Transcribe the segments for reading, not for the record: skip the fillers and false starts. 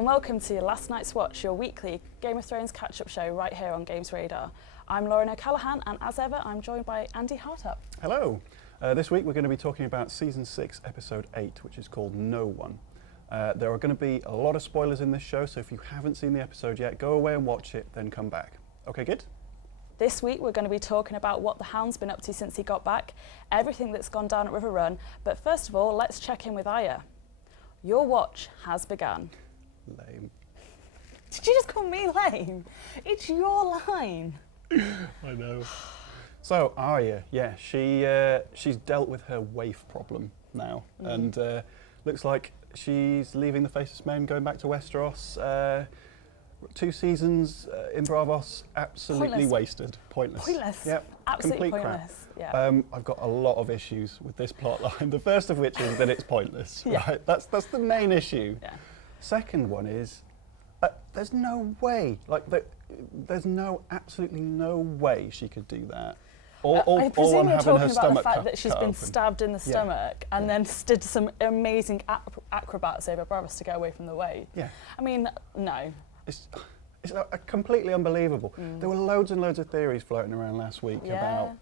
and welcome to Last Night's Watch, your weekly Game of Thrones catch-up show right here on GamesRadar. I'm Lauren O'Callaghan, and as ever, I'm joined by Andy Hartup. Hello. This week we're going to be talking about Season 6, Episode 8, which is called No One. There are going to be a lot of spoilers in this show, so if you haven't seen the episode yet, go away and watch it, then come back. Okay, good? This week we're going to be talking about what the Hound's been up to since he got back, everything that's gone down at Riverrun, but first of all, let's check in with Arya. Your watch has begun. Lame. Did you just call me lame? It's your line. I know. So, Arya, yeah, she's dealt with her waif problem now, and looks like she's leaving the Faceless Men, going back to Westeros. 2 seasons in Bravos, absolutely wasted. Pointless. Pointless. Yep. Absolutely Complete pointless. crap. Yeah. I've got a lot of issues with this plot line. The first of which is that it's pointless. Yeah. Right? That's the main issue. Yeah. Second one is there's no way, there's absolutely no way she could do that. I presume you're talking about the fact cut, that she's been stabbed in the stomach and then did some amazing acrobats over Bravos to get away from the wave. Yeah. I mean, no. It's completely unbelievable. There were loads and loads of theories floating around last week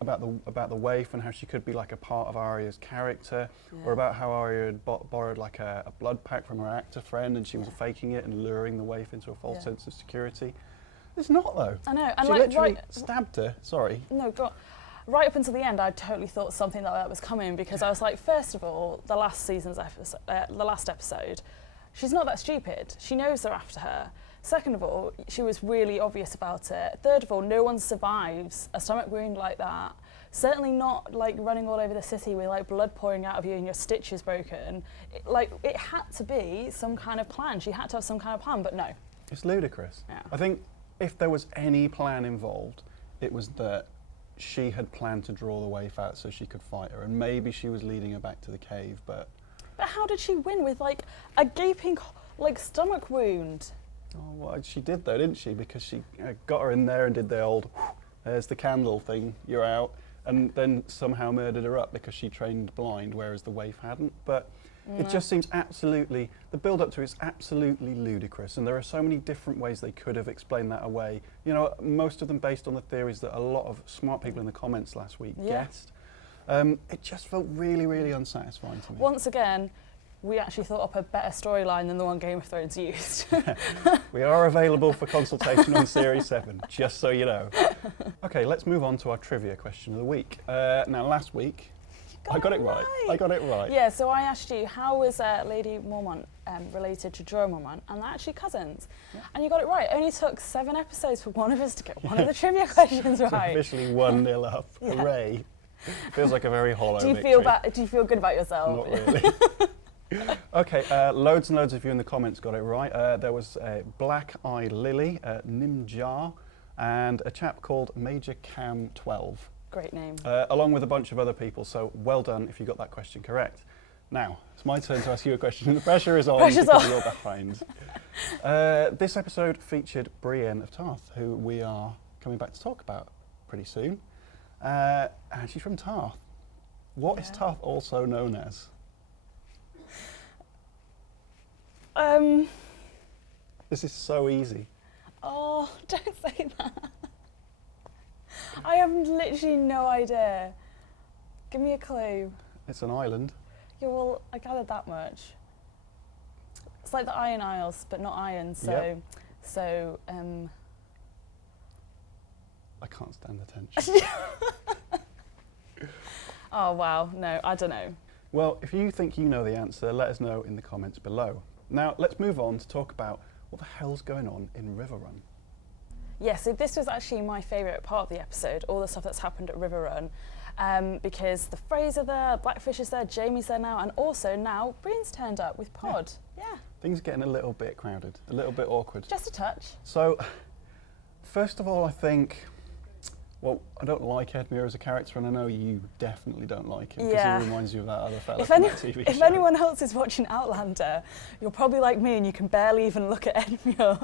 about the waif and how she could be like a part of Arya's character, or about how Arya had borrowed like a blood pack from her actor friend and she was faking it and luring the waif into a false sense of security. It's not though. I know. And she literally stabbed her. Sorry. No, go on. Right up until the end, I totally thought something like that was coming because I was like, first of all, the last episode, she's not that stupid. She knows they're after her. Second of all, she was really obvious about it. Third of all, no one survives a stomach wound like that. Certainly not like running all over the city with like blood pouring out of you and your stitches broken. It had to be some kind of plan. She had to have some kind of plan, but no. It's ludicrous. Yeah. I think if there was any plan involved, it was that she had planned to draw the waif out so she could fight her, and maybe she was leading her back to the cave, but... But how did she win with like a gaping stomach wound? Oh, well, she did though, didn't she? Because she got her in there and did the old, there's the candle thing, you're out, and then somehow murdered her up because she trained blind, whereas the waif hadn't. But it just seems absolutely, the build-up to it is absolutely ludicrous, and there are so many different ways they could have explained that away. You know, most of them based on the theories that a lot of smart people in the comments last week guessed. It just felt really, really unsatisfying to me. Once again, we actually thought up a better storyline than the one Game of Thrones used. We are available for consultation on Series 7, just so you know. Okay, let's move on to our trivia question of the week. Now, last week, I got it right. I got it right. Yeah, so I asked you, how was Lady Mormont related to Jorah Mormont? And they're actually cousins. Yeah. And you got it right. It only took 7 episodes for one of us to get one of the trivia questions right. It's officially 1-0 up. Yeah. Hooray. Feels like a very hollow victory. Do you feel good about yourself? Not really. Okay, loads and loads of you in the comments got it right. There was Black Eye Lily, Nimjar, and a chap called Major Cam 12. Great name. Along with a bunch of other people, so well done if you got that question correct. Now, it's my turn to ask you a question. The pressure is on because you're behind. This episode featured Brienne of Tarth, who we are coming back to talk about pretty soon. And she's from Tarth. What is Tarth also known as? This is so easy. Oh, don't say that. I have literally no idea. Give me a clue. It's an island. Yeah, well, I gathered that much. It's like the Iron Isles, but not iron, so... Yep. So, I can't stand the tension. Oh, wow. No, I don't know. Well, if you think you know the answer, let us know in the comments below. Now, let's move on to talk about what the hell's going on in Riverrun. Yeah, so this was actually my favourite part of the episode, all the stuff that's happened at Riverrun, because the Freys are there, Blackfish is there, Jaime's there now, and also now Brienne's turned up with Pod. Yeah. Things are getting a little bit crowded, a little bit awkward. Just a touch. So, first of all, I think, well, I don't like Ed Muir as a character, and I know you definitely don't like him, because he reminds you of that other fella from that TV show. If anyone else is watching Outlander, you're probably like me and you can barely even look at Ed Muir,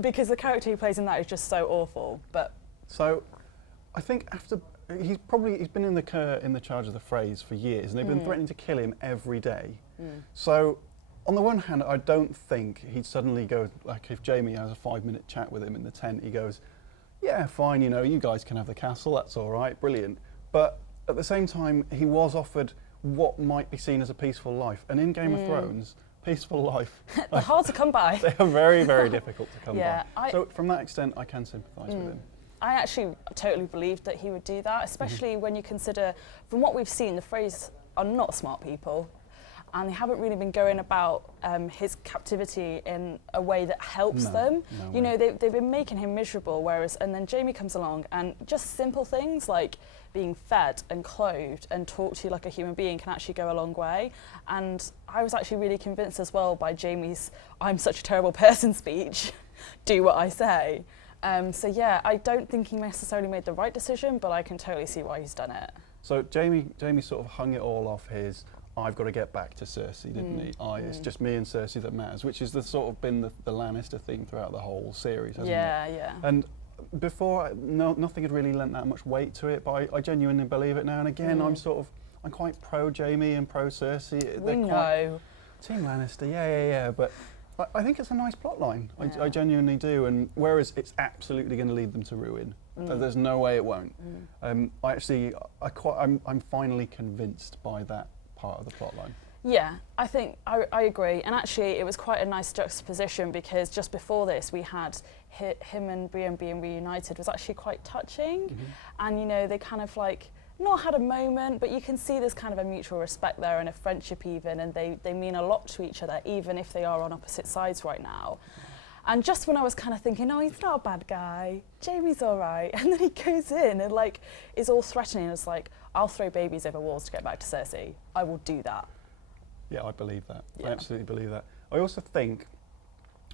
because the character he plays in that is just so awful. But so, I think after he's been in the charge of the Freys for years, and they've been threatening to kill him every day. So on the one hand, I don't think he'd suddenly go, like if Jaime has a 5-minute chat with him in the tent, he goes, yeah, fine, you know, you guys can have the castle, that's all right, brilliant. But at the same time, he was offered what might be seen as a peaceful life. And in Game of Thrones, peaceful life. They're hard to come by. They are very, very difficult to come Yeah, by. So from that extent, I can sympathise with him. I actually totally believed that he would do that, especially when you consider, from what we've seen, the Freys are not smart people, and they haven't really been going about his captivity in a way that helps them. No you know, they've been making him miserable, and then Jaime comes along, and just simple things like being fed and clothed and talked to you like a human being can actually go a long way. And I was actually really convinced as well by Jaime's "I'm such a terrible person" speech, do what I say. So yeah, I don't think he necessarily made the right decision, but I can totally see why he's done it. So Jaime sort of hung it all off his, I've got to get back to Cersei, didn't he? It's just me and Cersei that matters, which is the sort of been the Lannister theme throughout the whole series, hasn't it? Yeah. And before, nothing had really lent that much weight to it, but I genuinely believe it now. And again, I'm quite pro Jaime and pro Cersei. We know. Team Lannister, yeah. But I think it's a nice plot line. I genuinely do. And whereas it's absolutely going to lead them to ruin, there's no way it won't. I'm finally convinced by that part of the plot line. Yeah, I think I agree. And actually, it was quite a nice juxtaposition because just before this, we had him and Brienne being reunited was actually quite touching. And, you know, they kind of like not had a moment, but you can see there's kind of a mutual respect there and a friendship even, and they mean a lot to each other, even if they are on opposite sides right now. And just when I was kind of thinking, oh, he's not a bad guy, Jaime's all right, and then he goes in and like is all threatening. It's like, I'll throw babies over walls to get back to Cersei. I will do that. Yeah, I believe that. Yeah. I absolutely believe that. I also think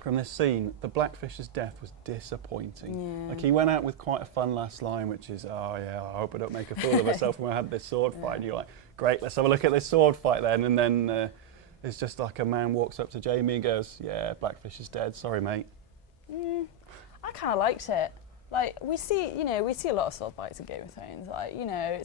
from this scene, the Blackfish's death was disappointing. Yeah. Like he went out with quite a fun last line, which is, oh yeah, I hope I don't make a fool of myself when I had this sword fight. And you're like, great, let's have a look at this sword fight then. And then it's just like a man walks up to Jaime and goes, yeah, Blackfish is dead, sorry mate. I kind of liked it. Like we see a lot of sword fights in Game of Thrones. Like, you know,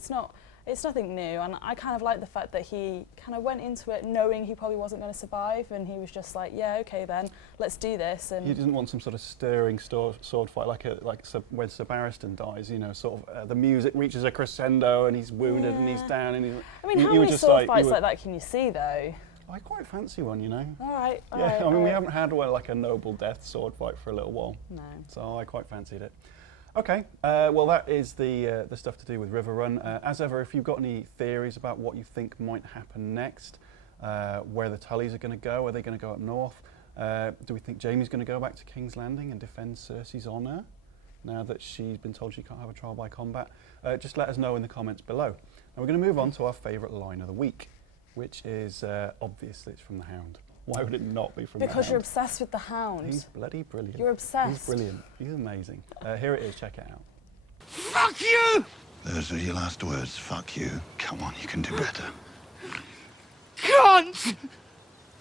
it's nothing new, and I kind of like the fact that he kind of went into it knowing he probably wasn't going to survive, and he was just like, yeah, okay then, let's do this. And he didn't want some sort of stirring sword fight like when Sir Barristan dies. You know, sort of the music reaches a crescendo and he's wounded and he's down and he's. I mean, how many sword fights like that can you see though? I quite fancy one, you know. All right. I mean, we haven't had one like a noble death sword fight for a little while. No. So I quite fancied it. Okay, well that is the stuff to do with Riverrun. As ever, if you've got any theories about what you think might happen next, where the Tullys are going to go, are they going to go up north? Do we think Jaime's going to go back to King's Landing and defend Cersei's honour now that she's been told she can't have a trial by combat? Just let us know in the comments below. Now we're going to move on to our favourite line of the week, which is obviously it's from the Hound. Why would it not be from the Hound? Because you're obsessed with the Hound. He's bloody brilliant. You're obsessed. He's brilliant. He's amazing. Here it is. Check it out. Fuck you! Those are your last words. Fuck you. Come on, you can do better. Cunt!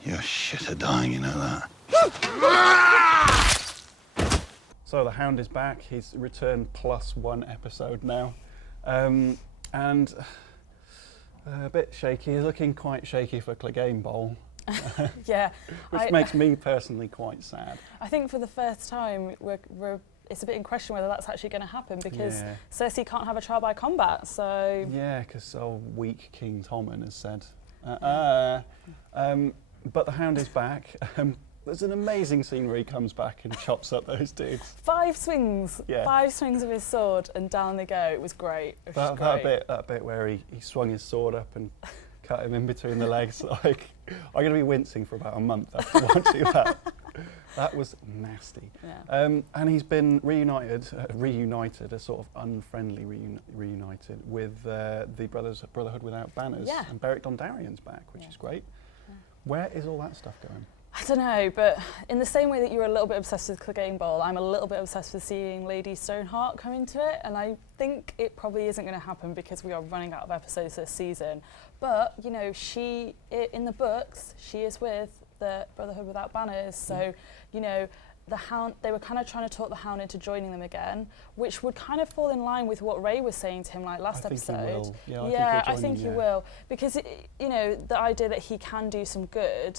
You're shit at dying, you know that. So the Hound is back. He's returned +1 episode now. And a bit shaky. He's looking quite shaky for Clegane Bowl. Yeah. Which makes me personally quite sad. I think for the first time, it's a bit in question whether that's actually going to happen because Cersei can't have a trial by combat, so... Yeah, because weak King Tommen has said. But the Hound is back. There's an amazing scene where he comes back and chops up those dudes. 5 swings. Yeah. 5 swings of his sword and down they go. It was great. That bit where he swung his sword up and cut him in between the legs. Like, I'm going to be wincing for about a month after watching that. That was nasty. Yeah. And he's been reunited, a sort of unfriendly reunited with the Brotherhood Without Banners. Yeah. And Beric Dondarrion's back, which is great. Yeah. Where is all that stuff going? I don't know, but in the same way that you were a little bit obsessed with Clegane Bowl, I'm a little bit obsessed with seeing Lady Stoneheart come into it, and I think it probably isn't going to happen because we are running out of episodes this season. But, you know, in the books, she is with the Brotherhood Without Banners, so, you know, the Hound, they were kind of trying to talk the Hound into joining them again, which would kind of fall in line with what Ray was saying to him like last episode. He will. Yeah, I think he will, because you know, the idea that he can do some good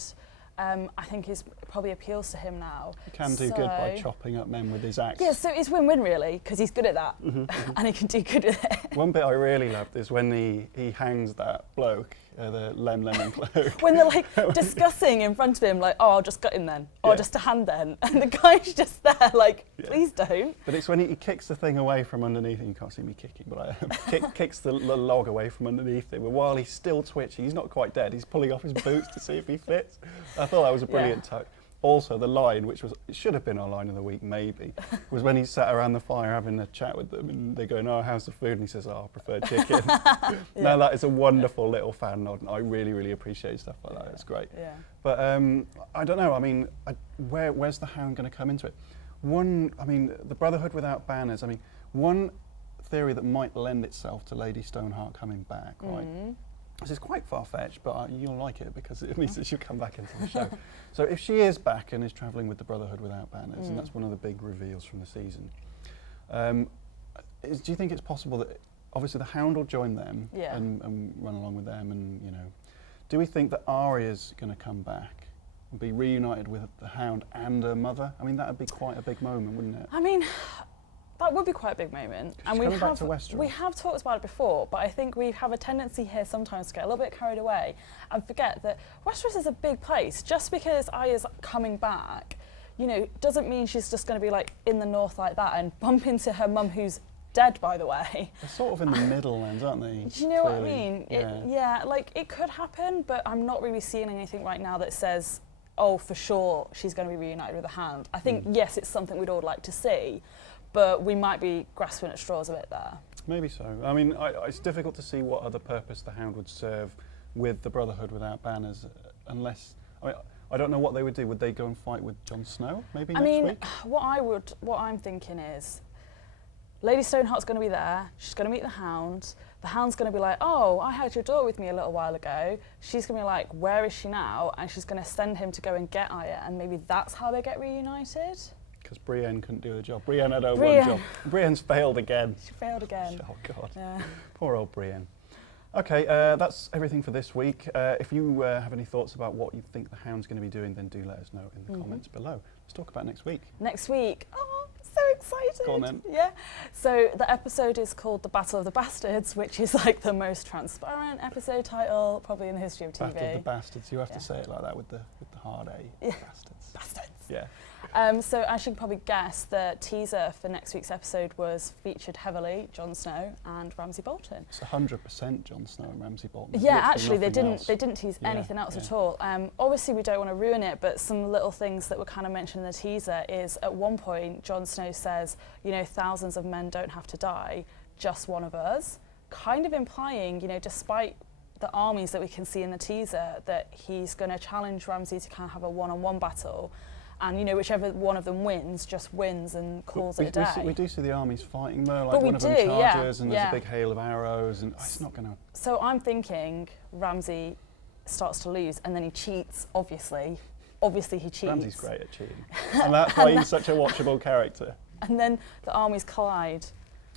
I think is probably appeals to him now. He can do good by chopping up men with his axe. Yeah, so it's win-win really, because he's good at that, and he can do good with it. One bit I really loved is when he hangs that bloke, the Lemon bloke. When they're like discussing in front of him, like, oh, I'll just gut him then, or just a hand then, and the guy's just there like, please don't. But it's when he kicks the thing away from underneath him. You can't see me kicking, but I kicks the log away from underneath him. But while he's still twitching, he's not quite dead. He's pulling off his boots to see if he fits. I thought that was a brilliant touch. Also, the line, which it should have been our line of the week, maybe, was when he sat around the fire having a chat with them, and they're going, "Oh, how's the food?" And he says, "Oh, I prefer chicken." Now that is a wonderful little fan nod, and I really, really appreciate stuff like that. It's great. Yeah. But I don't know. I mean, where's the Hound going to come into it? The Brotherhood without banners. I mean, one theory that might lend itself to Lady Stoneheart coming back, right? This is quite far-fetched, but you'll like it because it means that she'll come back into the show. So if she is back and is travelling with the Brotherhood without banners, and that's one of the big reveals from the season, do you think it's possible that obviously the Hound will join them and run along with them, and do we think that Arya's going to come back and be reunited with the Hound and her mother? I mean, that would be quite a big moment, wouldn't it? I mean, that would be quite a big moment. And we have talked about it before, but I think we have a tendency here sometimes to get a little bit carried away and forget that Westeros is a big place. Just because Arya's coming back, doesn't mean she's just going to be like in the north like that and bump into her mum who's dead, by the way. They're sort of in the middle lands, aren't they? Do you know what I mean? It could happen, but I'm not really seeing anything right now that says, oh, for sure she's going to be reunited with the Hound. I think, yes, it's something we'd all like to see, but we might be grasping at straws a bit there. Maybe so. I mean, it's difficult to see what other purpose the Hound would serve with the Brotherhood without banners, unless... I don't know what they would do. Would they go and fight with Jon Snow, maybe next week? What I'm thinking is, Lady Stoneheart's going to be there, she's going to meet the Hound Hound's going to be like, oh, I had your daughter with me a little while ago. She's going to be like, where is she now? And she's going to send him to go and get Arya, and maybe that's how they get reunited. Because Brienne couldn't do the job. Brienne had only one job. Brienne's failed again. She failed again. Oh, God. Yeah. Poor old Brienne. Okay, that's everything for this week. If you have any thoughts about what you think the Hound's going to be doing, then do let us know in the comments below. Let's talk about next week. Next week. Oh, so excited. Go on then. Yeah. So the episode is called The Battle of the Bastards, which is like the most transparent episode title probably in the history of TV. Battle of the Bastards. You have to say it like that with the hard A. Yeah. Bastards. Bastards. Yeah. So as you can probably guess, the teaser for next week's episode was featured heavily Jon Snow and Ramsay Bolton. It's 100% Jon Snow and Ramsay Bolton. Yeah, actually they didn't tease anything else at all. Obviously we don't want to ruin it, but some little things that were kind of mentioned in the teaser is at one point Jon Snow says, you know, thousands of men don't have to die, just one of us, kind of implying, you know, despite the armies that we can see in the teaser, that he's going to challenge Ramsay to kind of have a one-on-one battle. And, you know, whichever one of them wins, just wins and calls it a day. We do see the armies fighting though, like one of them charges and there's a big hail of arrows and it's not going to... So I'm thinking Ramsay starts to lose and then he cheats, obviously. Obviously he cheats. Ramsay's great at cheating. And that's why he's such a watchable character. And then the armies collide.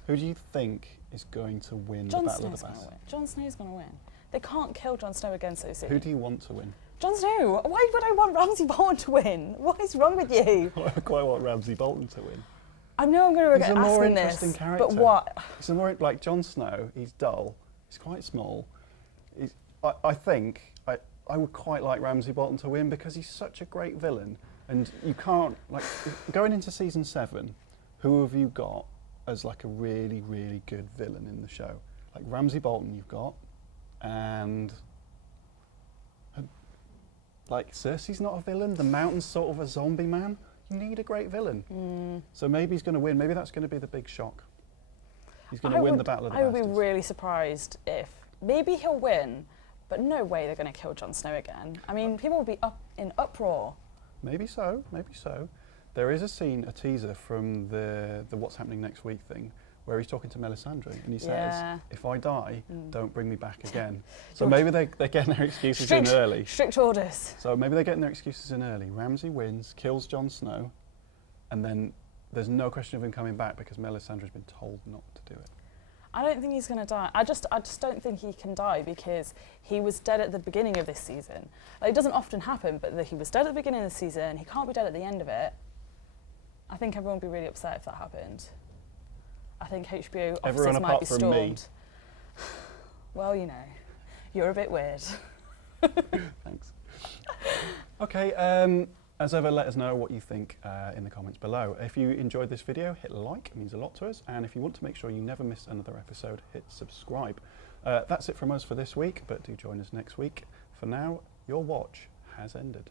Who do you think is going to win the Battle of the Bastards? Jon Snow's going to win. They can't kill Jon Snow again so soon. Who do you want to win? Jon Snow. Why would I want Ramsay Bolton to win? What is wrong with you? I quite want Ramsay Bolton to win. I know I'm going to regret asking this. He's a more interesting character. But what? He's a more, like Jon Snow, he's dull, he's quite small. I think I would quite like Ramsay Bolton to win because he's such a great villain. And you can't, like, going into season 7, who have you got as like a really, really good villain in the show? Like Ramsay Bolton you've got, and... like, Cersei's not a villain, the Mountain's sort of a zombie man. You need a great villain. So maybe he's going to win. Maybe that's going to be the big shock. He's going to win the Battle of the Bastards. I would be really surprised if... Maybe he'll win, but no way they're going to kill Jon Snow again. I mean, people will be in uproar. Maybe so, maybe so. There is a scene, a teaser from the What's Happening Next Week thing, where he's talking to Melisandre and he says, if I die, don't bring me back again. So maybe they're getting their excuses in early. Strict orders. So maybe they're getting their excuses in early. Ramsay wins, kills Jon Snow, and then there's no question of him coming back because Melisandre's been told not to do it. I don't think he's going to die. I just don't think he can die because he was dead at the beginning of this season. Like, it doesn't often happen, but he was dead at the beginning of the season. He can't be dead at the end of it. I think everyone would be really upset if that happened. I think HBO Everyone offices might apart be from stormed. me. Well, you know, you're a bit weird. Thanks. Okay, as ever, let us know what you think in the comments below. If you enjoyed this video, hit like, it means a lot to us. And if you want to make sure you never miss another episode, hit subscribe. That's it from us for this week, but do join us next week. For now, your watch has ended.